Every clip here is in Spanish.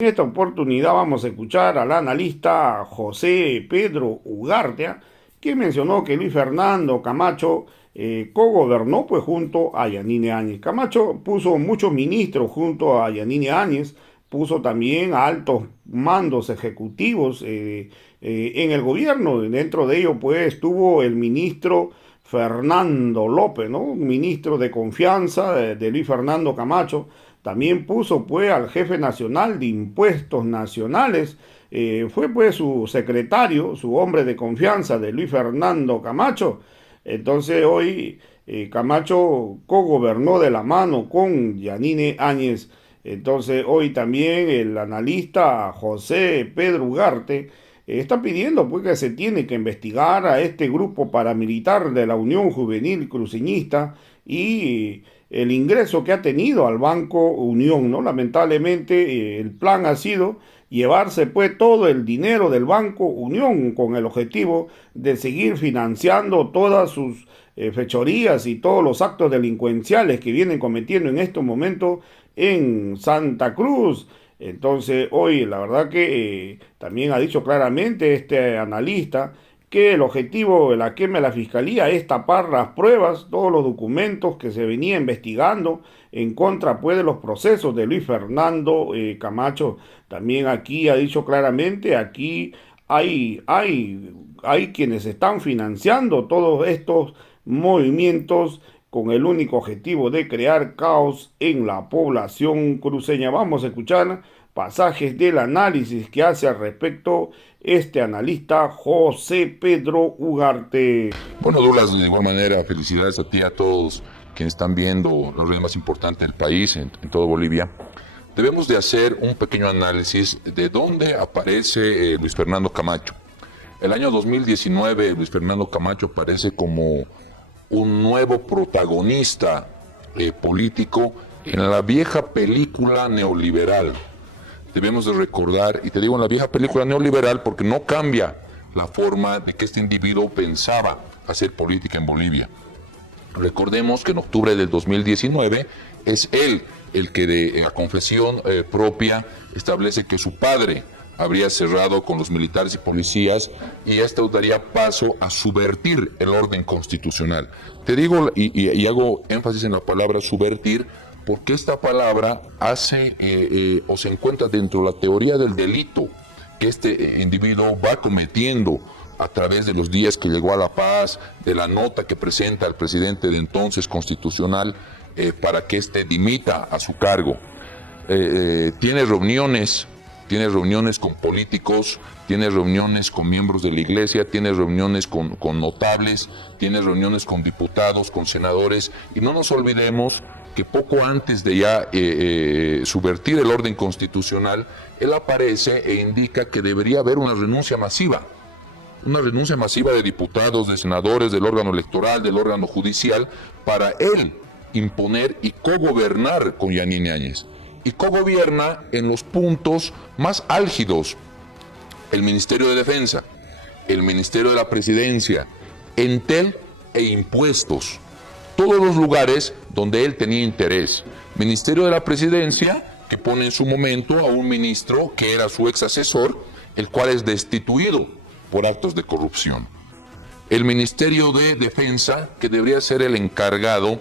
En esta oportunidad vamos a escuchar al analista José Pedro Ugarte, que mencionó que Luis Fernando Camacho cogobernó pues junto a Yanine Áñez. Camacho puso muchos ministros junto a Yanine Áñez, puso también a altos mandos ejecutivos en el gobierno. Dentro de ello pues estuvo el ministro Fernando López, ¿no? Un ministro de confianza de Luis Fernando Camacho. También puso pues al jefe nacional de impuestos nacionales, fue pues su secretario, su hombre de confianza de Luis Fernando Camacho. Entonces hoy Camacho cogobernó de la mano con Yanine Áñez. Entonces hoy también el analista José Pedro Ugarte está pidiendo pues que se tiene que investigar a este grupo paramilitar de la Unión Juvenil Cruceñista y el ingreso que ha tenido al Banco Unión, ¿no? Lamentablemente el plan ha sido llevarse pues todo el dinero del Banco Unión con el objetivo de seguir financiando todas sus fechorías y todos los actos delincuenciales que vienen cometiendo en estos momentos en Santa Cruz. Entonces hoy la verdad que también ha dicho claramente este analista que el objetivo de la quema de la fiscalía es tapar las pruebas, todos los documentos que se venía investigando en contra pues de los procesos de Luis Fernando Camacho. También aquí ha dicho claramente, aquí hay quienes están financiando todos estos movimientos con el único objetivo de crear caos en la población cruceña. Vamos a escuchar pasajes del análisis que hace al respecto este analista José Pedro Ugarte. Bueno, Douglas, de igual manera, felicidades a ti y a todos quienes están viendo la red más importante del país, en todo Bolivia. Debemos de hacer un pequeño análisis de dónde aparece Luis Fernando Camacho. El año 2019, Luis Fernando Camacho aparece como un nuevo protagonista político en la vieja película neoliberal. Debemos de recordar, y te digo en la vieja película neoliberal porque no cambia la forma de que este individuo pensaba hacer política en Bolivia. Recordemos que en octubre del 2019 es él el que de a confesión propia establece que su padre habría cerrado con los militares y policías y esto daría paso a subvertir el orden constitucional. Te digo y hago énfasis en la palabra subvertir porque esta palabra hace o se encuentra dentro de la teoría del delito que este individuo va cometiendo a través de los días que llegó a La Paz, de la nota que presenta el presidente de entonces constitucional para que éste dimita a su cargo. Tiene reuniones con políticos, tiene reuniones con miembros de la iglesia, tiene reuniones con notables, tiene reuniones con diputados, con senadores, y no nos olvidemos que poco antes de ya subvertir el orden constitucional, él aparece e indica que debería haber una renuncia masiva de diputados, de senadores, del órgano electoral, del órgano judicial, para él imponer y cogobernar con Yanine Áñez. Y cogobierna en los puntos más álgidos: el Ministerio de Defensa, el Ministerio de la Presidencia, Entel e Impuestos. Todos los lugares donde él tenía interés. Ministerio de la Presidencia, que pone en su momento a un ministro que era su ex asesor, el cual es destituido por actos de corrupción. El Ministerio de Defensa, que debería ser el encargado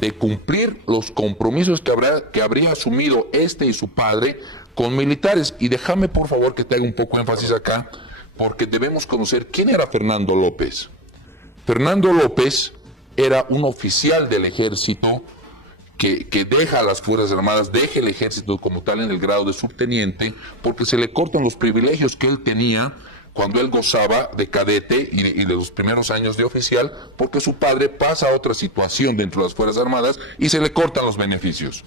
de cumplir los compromisos que habría asumido este y su padre con militares. Y déjame por favor que te haga un poco énfasis acá, porque debemos conocer quién era Fernando López. Fernando López era un oficial del ejército que deja a las Fuerzas Armadas, deja el ejército como tal en el grado de subteniente, porque se le cortan los privilegios que él tenía cuando él gozaba de cadete y de los primeros años de oficial, porque su padre pasa a otra situación dentro de las Fuerzas Armadas y se le cortan los beneficios.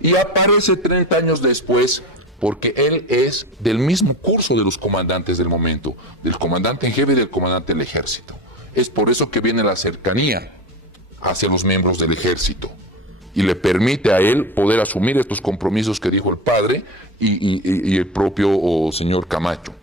Y aparece 30 años después, porque él es del mismo curso de los comandantes del momento, del comandante en jefe y del comandante del ejército. Es por eso que viene la cercanía hacia los miembros del ejército y le permite a él poder asumir estos compromisos que dijo el padre y el propio señor Camacho.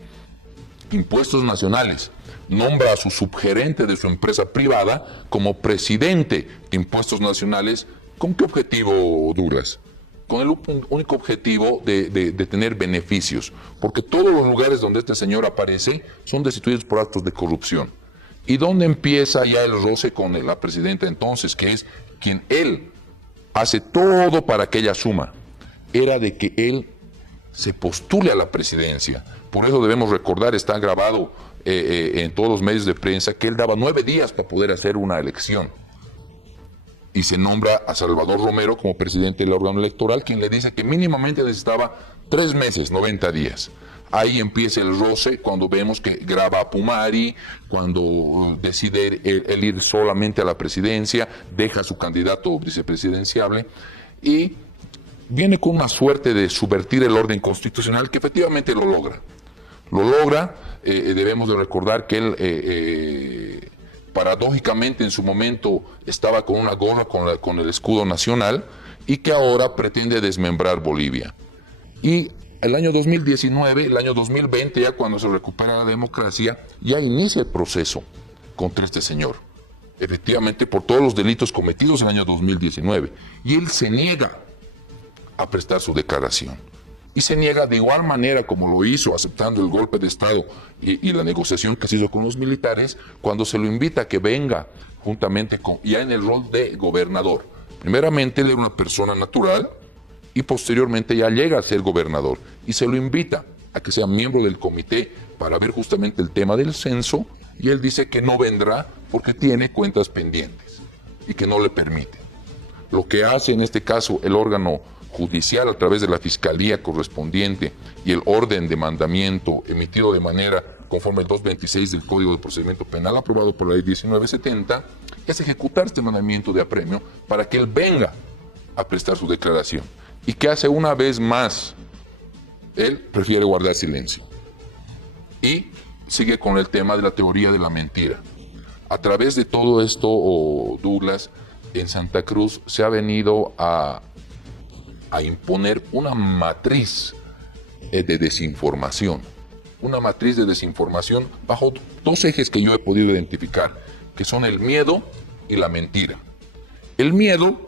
Impuestos nacionales. Nombra a su subgerente de su empresa privada como presidente de Impuestos Nacionales. ¿Con qué objetivo, Douglas? con el único objetivo de tener beneficios, porque todos los lugares donde este señor aparece son destituidos por actos de corrupción. ¿Y dónde empieza ya el roce con la presidenta entonces, que es quien él hace todo para que ella asuma? Era de que él se postule a la presidencia. Por eso debemos recordar, está grabado en todos los medios de prensa, que él daba 9 días para poder hacer una elección. Y se nombra a Salvador Romero como presidente del órgano electoral, quien le dice que mínimamente necesitaba 3 meses, 90 días. Ahí empieza el roce cuando vemos que graba a Pumari, cuando decide él ir solamente a la presidencia, deja a su candidato vicepresidenciable y viene con una suerte de subvertir el orden constitucional que efectivamente lo logra. Debemos de recordar que él paradójicamente en su momento estaba con una gorra con el escudo nacional y que ahora pretende desmembrar Bolivia. Y el año 2019, el año 2020, ya cuando se recupera la democracia, ya inicia el proceso contra este señor. Efectivamente, por todos los delitos cometidos en el año 2019. Y él se niega a prestar su declaración. Y se niega de igual manera como lo hizo aceptando el golpe de Estado y la negociación que se hizo con los militares, cuando se lo invita a que venga juntamente ya en el rol de gobernador. Primeramente él era una persona natural y posteriormente ya llega a ser gobernador y se lo invita a que sea miembro del comité para ver justamente el tema del censo, y él dice que no vendrá porque tiene cuentas pendientes y que no le permite. Lo que hace en este caso el órgano judicial a través de la fiscalía correspondiente y el orden de mandamiento emitido de manera conforme al 226 del Código de Procedimiento Penal aprobado por la ley 1970 es ejecutar este mandamiento de apremio para que él venga a prestar su declaración. ¿Y qué hace una vez más? Él prefiere guardar silencio y sigue con el tema de la teoría de la mentira. A través de todo esto, Douglas, en Santa Cruz se ha venido a imponer una matriz de desinformación. Una matriz de desinformación bajo 2 ejes que yo he podido identificar, que son el miedo y la mentira. El miedo,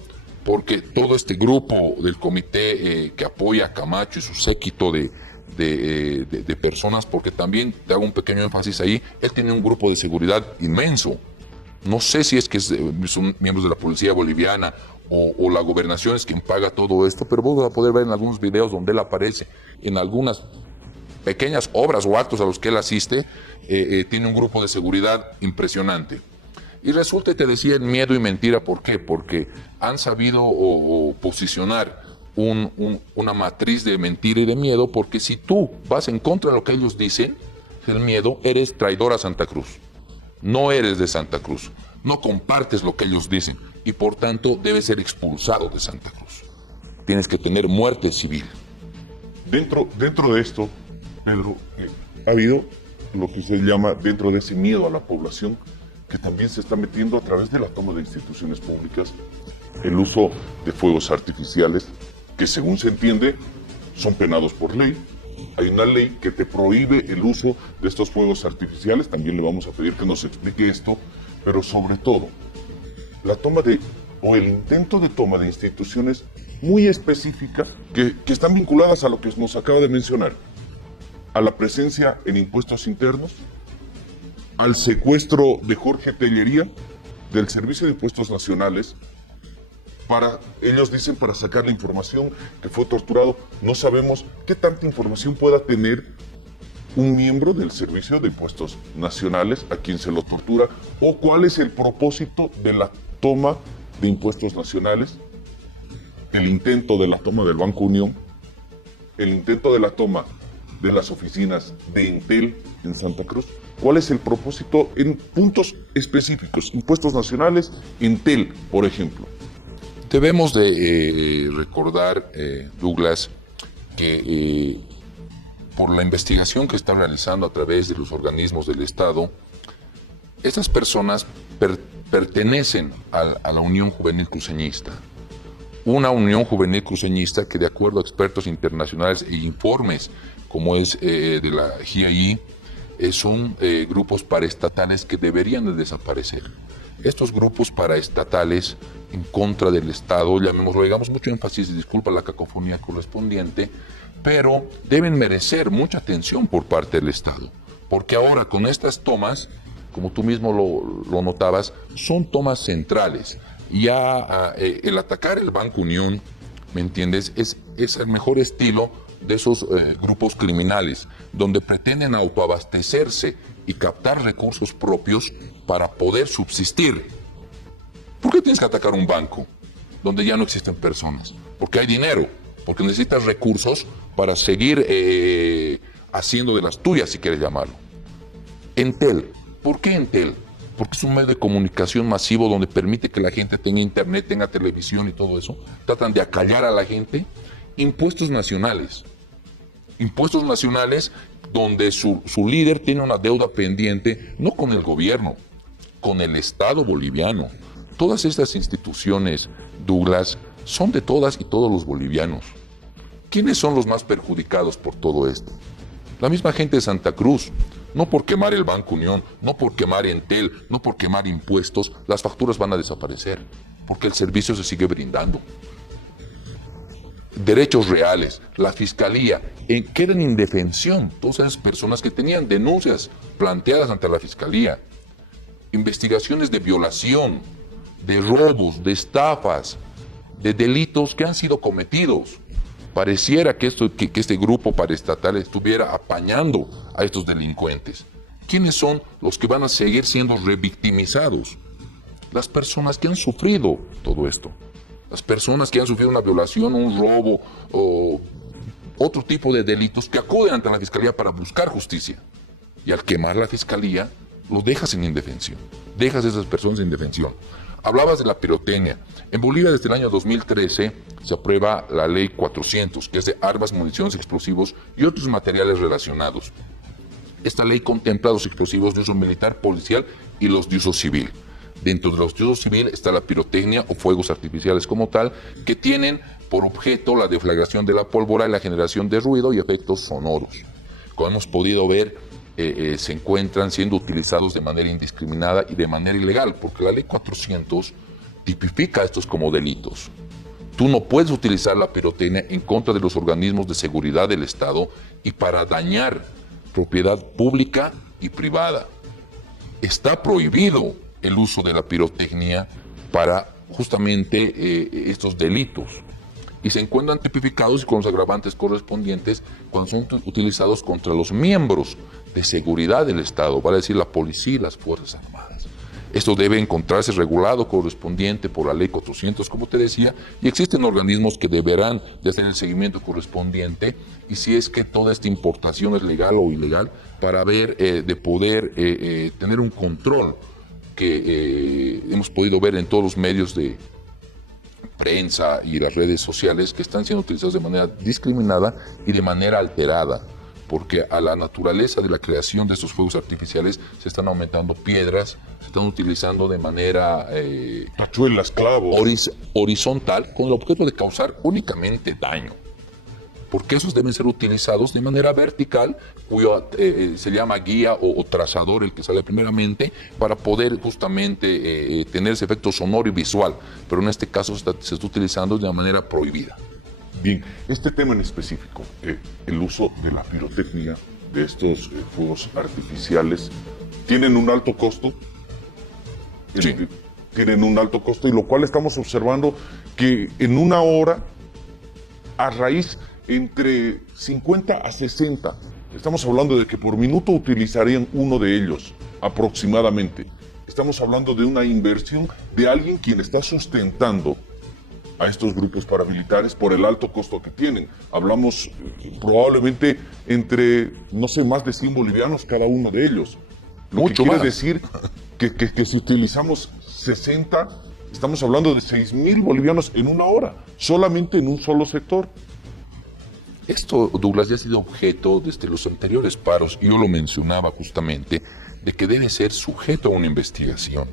porque todo este grupo del comité que apoya a Camacho y su séquito de personas, porque también te hago un pequeño énfasis ahí, él tiene un grupo de seguridad inmenso. No sé si es que son miembros de la policía boliviana o la gobernación es quien paga todo esto, pero vos vas a poder ver en algunos videos donde él aparece, en algunas pequeñas obras o actos a los que él asiste, tiene un grupo de seguridad impresionante. Y resulta, te decía, en miedo y mentira, ¿por qué? Porque han sabido posicionar una matriz de mentira y de miedo, porque si tú vas en contra de lo que ellos dicen, el miedo, eres traidor a Santa Cruz. No eres de Santa Cruz, no compartes lo que ellos dicen y por tanto debes ser expulsado de Santa Cruz. Tienes que tener muerte civil. Dentro de esto, Pedro, ha habido lo que se llama, dentro de ese miedo a la población, que también se está metiendo a través de la toma de instituciones públicas, el uso de fuegos artificiales, que según se entiende, son penados por ley. Hay una ley que te prohíbe el uso de estos fuegos artificiales. También le vamos a pedir que nos explique esto, pero sobre todo, la toma o el intento de toma de instituciones muy específicas que están vinculadas a lo que nos acaba de mencionar, a la presencia en impuestos internos, al secuestro de Jorge Tellería del Servicio de Impuestos Nacionales, ellos dicen para sacar la información que fue torturado. No sabemos qué tanta información pueda tener un miembro del Servicio de Impuestos Nacionales a quien se lo tortura, o cuál es el propósito de la toma de impuestos nacionales, el intento de la toma del Banco Unión, el intento de la toma de las oficinas de Entel en Santa Cruz. ¿Cuál es el propósito en puntos específicos? Impuestos nacionales, Entel, por ejemplo. Debemos de recordar, Douglas, que por la investigación que está realizando a través de los organismos del Estado, estas personas pertenecen a la Unión Juvenil Cruceñista. Una Unión Juvenil Cruceñista que, de acuerdo a expertos internacionales e informes como es de la GIAI, son grupos paraestatales que deberían de desaparecer. Estos grupos paraestatales en contra del Estado, llamémoslo, digamos mucho énfasis, disculpa la cacofonía correspondiente, pero deben merecer mucha atención por parte del Estado, porque ahora con estas tomas, como tú mismo lo notabas, son tomas centrales. Ya el atacar el Banco Unión, ¿me entiendes?, es el mejor estilo de esos grupos criminales, donde pretenden autoabastecerse y captar recursos propios para poder subsistir. ¿Por qué tienes que atacar un banco donde ya no existen personas? Porque hay dinero, porque necesitas recursos para seguir haciendo de las tuyas, si quieres llamarlo. Entel. ¿Por qué Entel? Porque es un medio de comunicación masivo donde permite que la gente tenga internet, tenga televisión y todo eso. Tratan de acallar a la gente. Impuestos nacionales. Impuestos nacionales donde su líder tiene una deuda pendiente, no con el gobierno, con el Estado boliviano. Todas estas instituciones, Douglas, son de todas y todos los bolivianos. ¿Quiénes son los más perjudicados por todo esto? La misma gente de Santa Cruz. No por quemar el Banco Unión, no por quemar Entel, no por quemar impuestos, las facturas van a desaparecer, porque el servicio se sigue brindando. Derechos reales, la fiscalía, quedan en indefensión todas esas personas que tenían denuncias planteadas ante la fiscalía. Investigaciones de violación, de robos, de estafas, de delitos que han sido cometidos. Pareciera que este grupo paraestatal estuviera apañando a estos delincuentes. ¿Quiénes son los que van a seguir siendo revictimizados? Las personas que han sufrido todo esto. Las personas que han sufrido una violación, un robo o otro tipo de delitos que acuden ante la fiscalía para buscar justicia. Y al quemar la fiscalía, lo dejas en indefensión. Dejas a esas personas en indefensión. Hablabas de la pirotecnia. En Bolivia desde el año 2013 se aprueba la ley 400, que es de armas, municiones, explosivos y otros materiales relacionados. Esta ley contempla los explosivos de uso militar, policial y los de uso civil. Dentro de los de uso civil está la pirotecnia o fuegos artificiales como tal, que tienen por objeto la deflagración de la pólvora y la generación de ruido y efectos sonoros. Como hemos podido ver, se encuentran siendo utilizados de manera indiscriminada y de manera ilegal, porque la ley 400 tipifica estos como delitos. Tú no puedes utilizar la pirotecnia en contra de los organismos de seguridad del Estado y para dañar propiedad pública y privada. Está prohibido el uso de la pirotecnia para justamente estos delitos. Y se encuentran tipificados y con los agravantes correspondientes cuando son utilizados contra los miembros de seguridad del Estado, vale decir la policía y las Fuerzas Armadas. Esto debe encontrarse regulado correspondiente por la ley 400, como te decía, y existen organismos que deberán de hacer el seguimiento correspondiente y si es que toda esta importación es legal o ilegal, para ver, de poder tener un control que hemos podido ver en todos los medios de prensa y las redes sociales que están siendo utilizados de manera discriminada y de manera alterada, porque a la naturaleza de la creación de estos fuegos artificiales se están aumentando piedras, se están utilizando de manera tachuelas, clavos, horizontal con el objeto de causar únicamente daño, porque esos deben ser utilizados de manera vertical, cuyo se llama guía o trazador, el que sale primeramente, para poder justamente tener ese efecto sonoro y visual, pero en este caso se está utilizando de manera prohibida. Bien, este tema en específico, el uso de la pirotecnia, de estos fuegos artificiales, tienen un alto costo. Sí. Tienen un alto costo, y lo cual estamos observando que en una hora, a raíz entre 50 a 60, estamos hablando de que por minuto utilizarían uno de ellos aproximadamente. Estamos hablando de una inversión de alguien quien está sustentando a estos grupos paramilitares por el alto costo que tienen. Hablamos probablemente entre, no sé, más de 100 bolivianos cada uno de ellos. Lo Mucho que quiere más. decir que si utilizamos 60, estamos hablando de 6,000 bolivianos en una hora, solamente en un solo sector. Esto, Douglas, ya ha sido objeto desde los anteriores paros, y yo lo mencionaba justamente, de que debe ser sujeto a una investigación.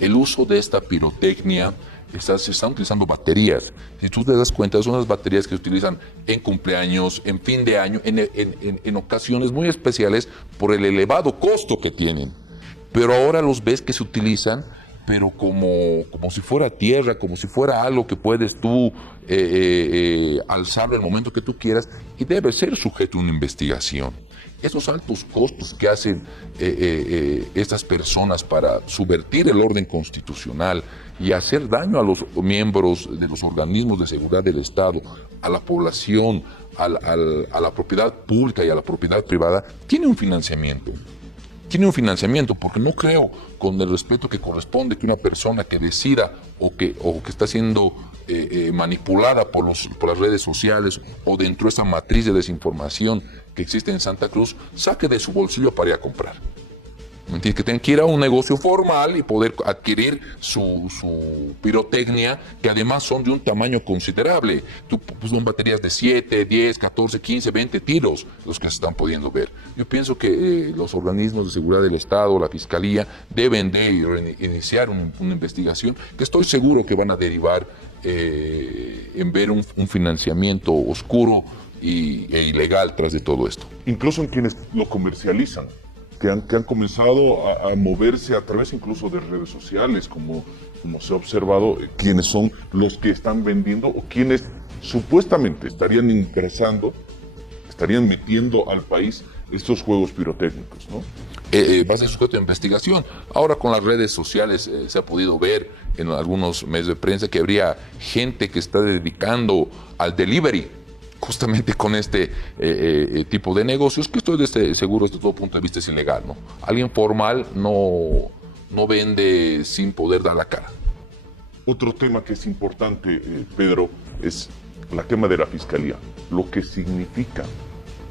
El uso de esta pirotecnia, se están utilizando baterías. Si tú te das cuenta, son las baterías que se utilizan en cumpleaños, en fin de año, en ocasiones muy especiales por el elevado costo que tienen. Pero ahora los ves que se utilizan pero como si fuera tierra, como si fuera algo que puedes tú alzarlo en el momento que tú quieras, y debe ser sujeto a una investigación. Esos altos costos que hacen estas personas para subvertir el orden constitucional y hacer daño a los miembros de los organismos de seguridad del Estado, a la población, a la propiedad pública y a la propiedad privada, tiene un financiamiento. Tiene un financiamiento, porque no creo, con el respeto que corresponde, que una persona que decida o que está siendo manipulada por las redes sociales o dentro de esa matriz de desinformación que existe en Santa Cruz, saque de su bolsillo para ir a comprar. ¿Me entiendes? Que tengan que ir a un negocio formal y poder adquirir su pirotecnia, que además son de un tamaño considerable. Tú son baterías de 7, 10, 14, 15, 20 tiros los que se están pudiendo ver. Yo pienso que los organismos de seguridad del Estado, la Fiscalía, deben de iniciar una investigación que estoy seguro que van a derivar en ver un financiamiento oscuro e ilegal tras de todo esto. Incluso en quienes lo comercializan, que han comenzado a moverse a través incluso de redes sociales, como se ha observado, quienes son los que están vendiendo o quienes supuestamente estarían ingresando, estarían metiendo al país estos juegos pirotécnicos, ¿no? Va a ser sujeto de investigación. Ahora con las redes sociales se ha podido ver en algunos medios de prensa que habría gente que está dedicando al delivery, justamente con este tipo de negocios, que estoy seguro desde todo punto de vista es ilegal, ¿no? Alguien formal no vende sin poder dar la cara. Otro tema que es importante, Pedro, es la tema de la Fiscalía, lo que significa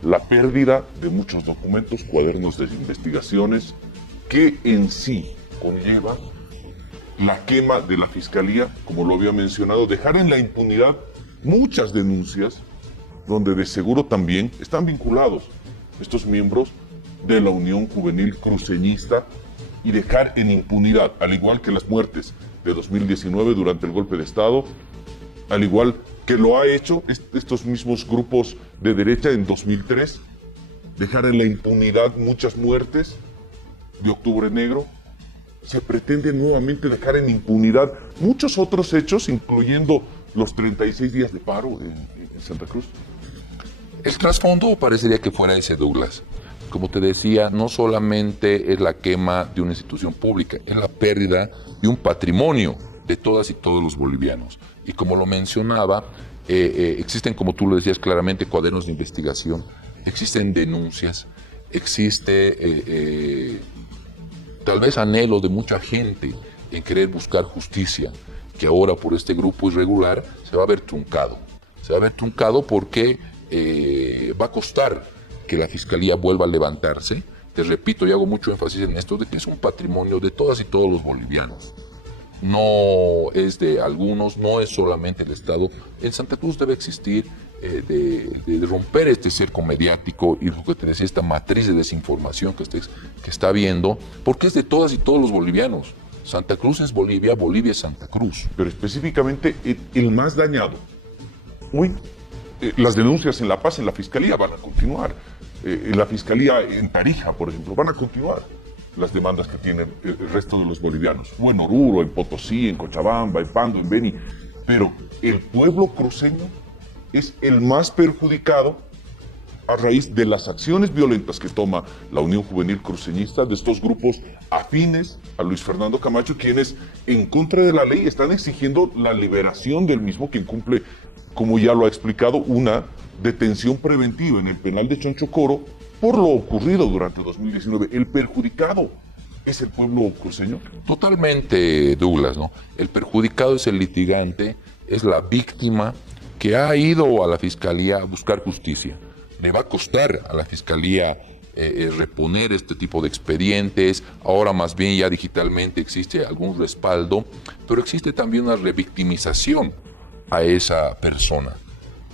la pérdida de muchos documentos, cuadernos de investigaciones, que en sí conlleva la quema de la Fiscalía, como lo había mencionado, dejar en la impunidad muchas denuncias donde de seguro también están vinculados estos miembros de la Unión Juvenil Cruceñista, y dejar en impunidad, al igual que las muertes de 2019 durante el golpe de Estado, al igual que lo ha hecho estos mismos grupos de derecha en 2003, dejar en la impunidad muchas muertes de Octubre Negro. Se pretende nuevamente dejar en impunidad muchos otros hechos, incluyendo los 36 días de paro en Santa Cruz. El trasfondo parecería que fuera ese, Douglas. Como te decía, no solamente es la quema de una institución pública, es la pérdida de un patrimonio de todas y todos los bolivianos. Y como lo mencionaba, existen, como tú lo decías claramente, cuadernos de investigación, existen denuncias, existe tal vez anhelo de mucha gente en querer buscar justicia, que ahora por este grupo irregular se va a ver truncado. Se va a ver truncado porque va a costar que la Fiscalía vuelva a levantarse. Te repito y hago mucho énfasis en esto, de que es un patrimonio de todas y todos los bolivianos. No es de algunos, no es solamente el Estado. En Santa Cruz debe existir de romper este cerco mediático y lo que te decía, esta matriz de desinformación que está habiendo, porque es de todas y todos los bolivianos. Santa Cruz es Bolivia, Bolivia es Santa Cruz. Pero específicamente el más dañado. Hoy las denuncias en La Paz, en la Fiscalía, van a continuar. En la Fiscalía en Tarija, por ejemplo, van a continuar las demandas que tienen el resto de los bolivianos. O en Oruro, en Potosí, en Cochabamba, en Pando, en Beni. Pero el pueblo cruceño es el más perjudicado a raíz de las acciones violentas que toma la Unión Juvenil Cruceñista, de estos grupos afines a Luis Fernando Camacho, quienes en contra de la ley están exigiendo la liberación del mismo, quien cumple, como ya lo ha explicado, una detención preventiva en el penal de Chonchocoro por lo ocurrido durante 2019. El perjudicado es el pueblo cruceño. Totalmente, Douglas, ¿no? El perjudicado es el litigante, es la víctima que ha ido a la Fiscalía a buscar justicia. Le va a costar a la Fiscalía reponer este tipo de expedientes. Ahora más bien ya digitalmente existe algún respaldo, pero existe también una revictimización a esa persona.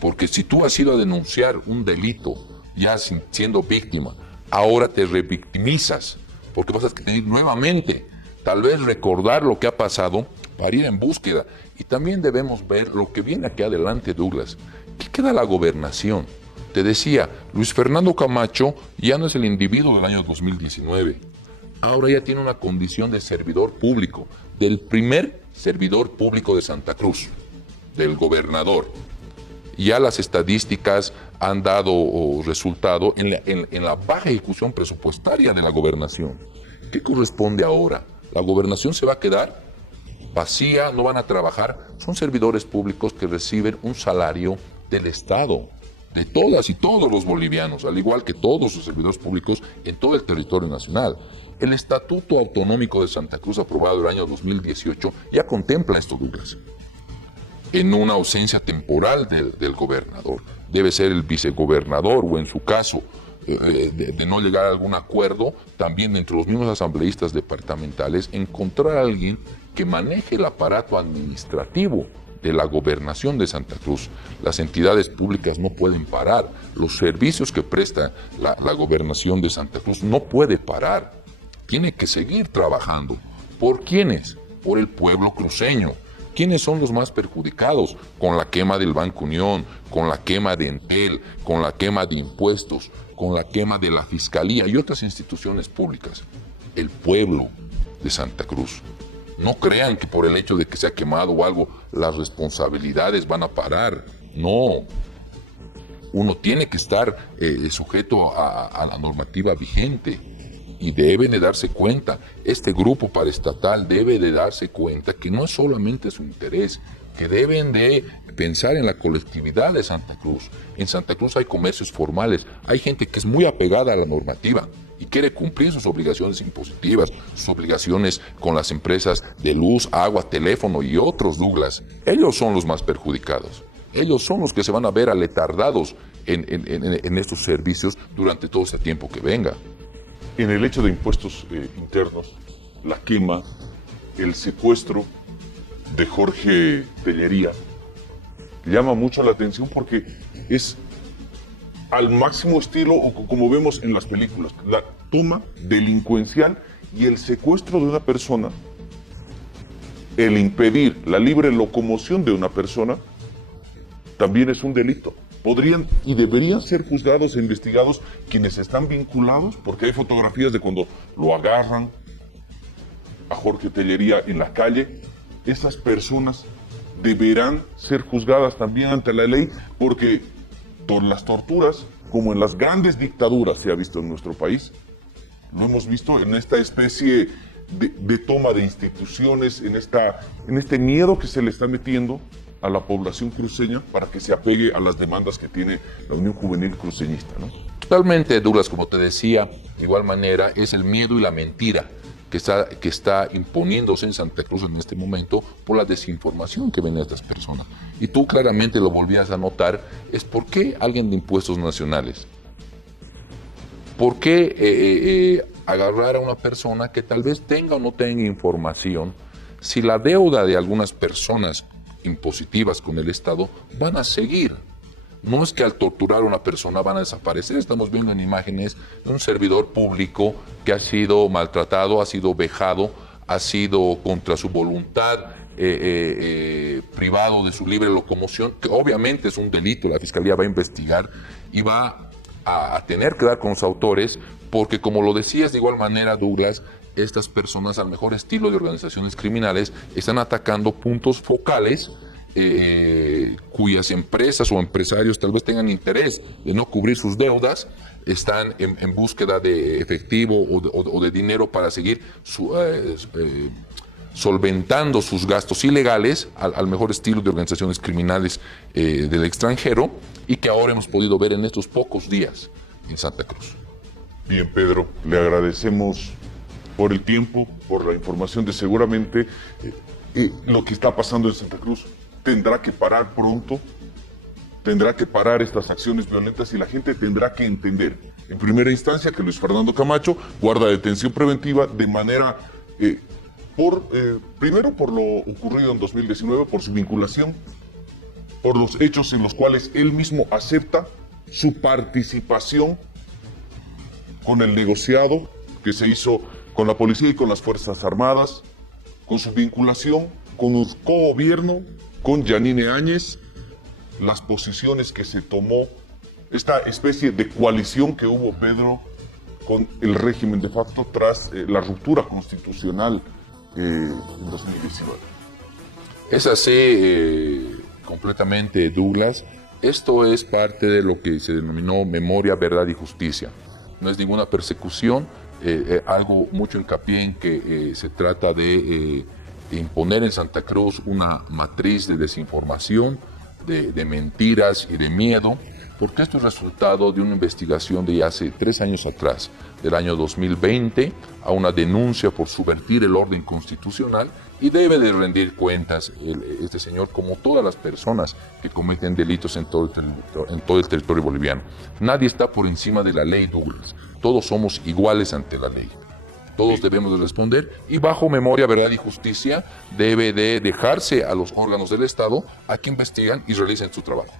Porque si tú has ido a denunciar un delito, ya siendo víctima, ahora te revictimizas, porque vas a tener nuevamente, tal vez recordar lo que ha pasado para ir en búsqueda. Y también debemos ver lo que viene aquí adelante, Douglas. ¿Qué queda la gobernación? Te decía, Luis Fernando Camacho ya no es el individuo del año 2019. ahora ya tiene una condición de servidor público, del primer servidor público de Santa Cruz, del gobernador. Ya las estadísticas han dado resultado en la baja ejecución presupuestaria de la gobernación. ¿Qué corresponde ahora? La gobernación se va a quedar vacía, no van a trabajar. Son servidores públicos que reciben un salario del Estado, de todas y todos los bolivianos, al igual que todos los servidores públicos en todo el territorio nacional. El Estatuto Autonómico de Santa Cruz, aprobado el año 2018, ya contempla esto, Douglas. En una ausencia temporal del gobernador, debe ser el vicegobernador o en su caso, de no llegar a algún acuerdo, también entre los mismos asambleístas departamentales, encontrar a alguien que maneje el aparato administrativo de la gobernación de Santa Cruz. Las entidades públicas no pueden parar, los servicios que presta la gobernación de Santa Cruz no puede parar, tiene que seguir trabajando. ¿Por quiénes? Por el pueblo cruceño. ¿Quiénes son los más perjudicados? Con la quema del Banco Unión, con la quema de Entel, con la quema de impuestos, con la quema de la Fiscalía y otras instituciones públicas. El pueblo de Santa Cruz. No crean que por el hecho de que se ha quemado o algo, las responsabilidades van a parar. No. Uno tiene que estar sujeto a la normativa vigente. Y deben de darse cuenta, este grupo paraestatal debe de darse cuenta que no es solamente su interés, que deben de pensar en la colectividad de Santa Cruz. En Santa Cruz hay comercios formales, hay gente que es muy apegada a la normativa y quiere cumplir sus obligaciones impositivas, sus obligaciones con las empresas de luz, agua, teléfono y otros, Douglas. Ellos son los más perjudicados. Ellos son los que se van a ver aletardados en estos servicios durante todo este tiempo que venga. En el hecho de impuestos internos, la quema, el secuestro de Jorge Tellería llama mucho la atención porque es al máximo estilo, o como vemos en las películas, la toma delincuencial y el secuestro de una persona, el impedir la libre locomoción de una persona, también es un delito. Podrían y deberían ser juzgados e investigados quienes están vinculados, porque hay fotografías de cuando lo agarran a Jorge Tellería en la calle. Esas personas deberán ser juzgadas también ante la ley, porque por las torturas, como en las grandes dictaduras se ha visto en nuestro país, lo hemos visto en esta especie de toma de instituciones, en este miedo que se le está metiendo a la población cruceña para que se apegue a las demandas que tiene la Unión Juvenil Cruceñista, ¿no? Totalmente, Douglas, como te decía, de igual manera es el miedo y la mentira que está imponiéndose en Santa Cruz en este momento por la desinformación que ven a estas personas. Y tú claramente lo volvías a notar, es por qué alguien de impuestos nacionales, por qué agarrar a una persona que tal vez tenga o no tenga información, si la deuda de algunas personas impositivas con el Estado van a seguir. No es que al torturar a una persona van a desaparecer. Estamos viendo en imágenes de un servidor público que ha sido maltratado, ha sido vejado, ha sido contra su voluntad privado de su libre locomoción, que obviamente es un delito. La Fiscalía va a investigar y va a tener que dar con los autores, porque como lo decías de igual manera, Douglas, estas personas, al mejor estilo de organizaciones criminales, están atacando puntos focales cuyas empresas o empresarios tal vez tengan interés de no cubrir sus deudas, están en búsqueda de efectivo o de dinero para seguir solventando sus gastos ilegales al mejor estilo de organizaciones criminales del extranjero, y que ahora hemos podido ver en estos pocos días en Santa Cruz. Bien, Pedro, le agradecemos por el tiempo, por la información de seguramente lo que está pasando en Santa Cruz tendrá que parar pronto, tendrá que parar estas acciones violentas y la gente tendrá que entender, en primera instancia, que Luis Fernando Camacho guarda detención preventiva de manera, primero por lo ocurrido en 2019, por su vinculación, por los hechos en los cuales él mismo acepta su participación con el negociado que se hizo con la policía y con las Fuerzas Armadas, con su vinculación con un co-gobierno, con Yanine Áñez, las posiciones que se tomó, esta especie de coalición que hubo, Pedro, con el régimen de facto tras la ruptura constitucional en 2019. Es así completamente, Douglas. Esto es parte de lo que se denominó memoria, verdad y justicia. No es ninguna persecución, algo mucho hincapié en que se trata de imponer en Santa Cruz una matriz de desinformación, de mentiras y de miedo, porque esto es resultado de una investigación de hace 3 años atrás, del año 2020, a una denuncia por subvertir el orden constitucional, y debe de rendir cuentas este señor, como todas las personas que cometen delitos en todo el territorio boliviano. Nadie está por encima de la ley, Douglas. Todos somos iguales ante la ley. Todos debemos de responder, y bajo memoria, verdad y justicia debe de dejarse a los órganos del Estado a que investigan y realicen su trabajo.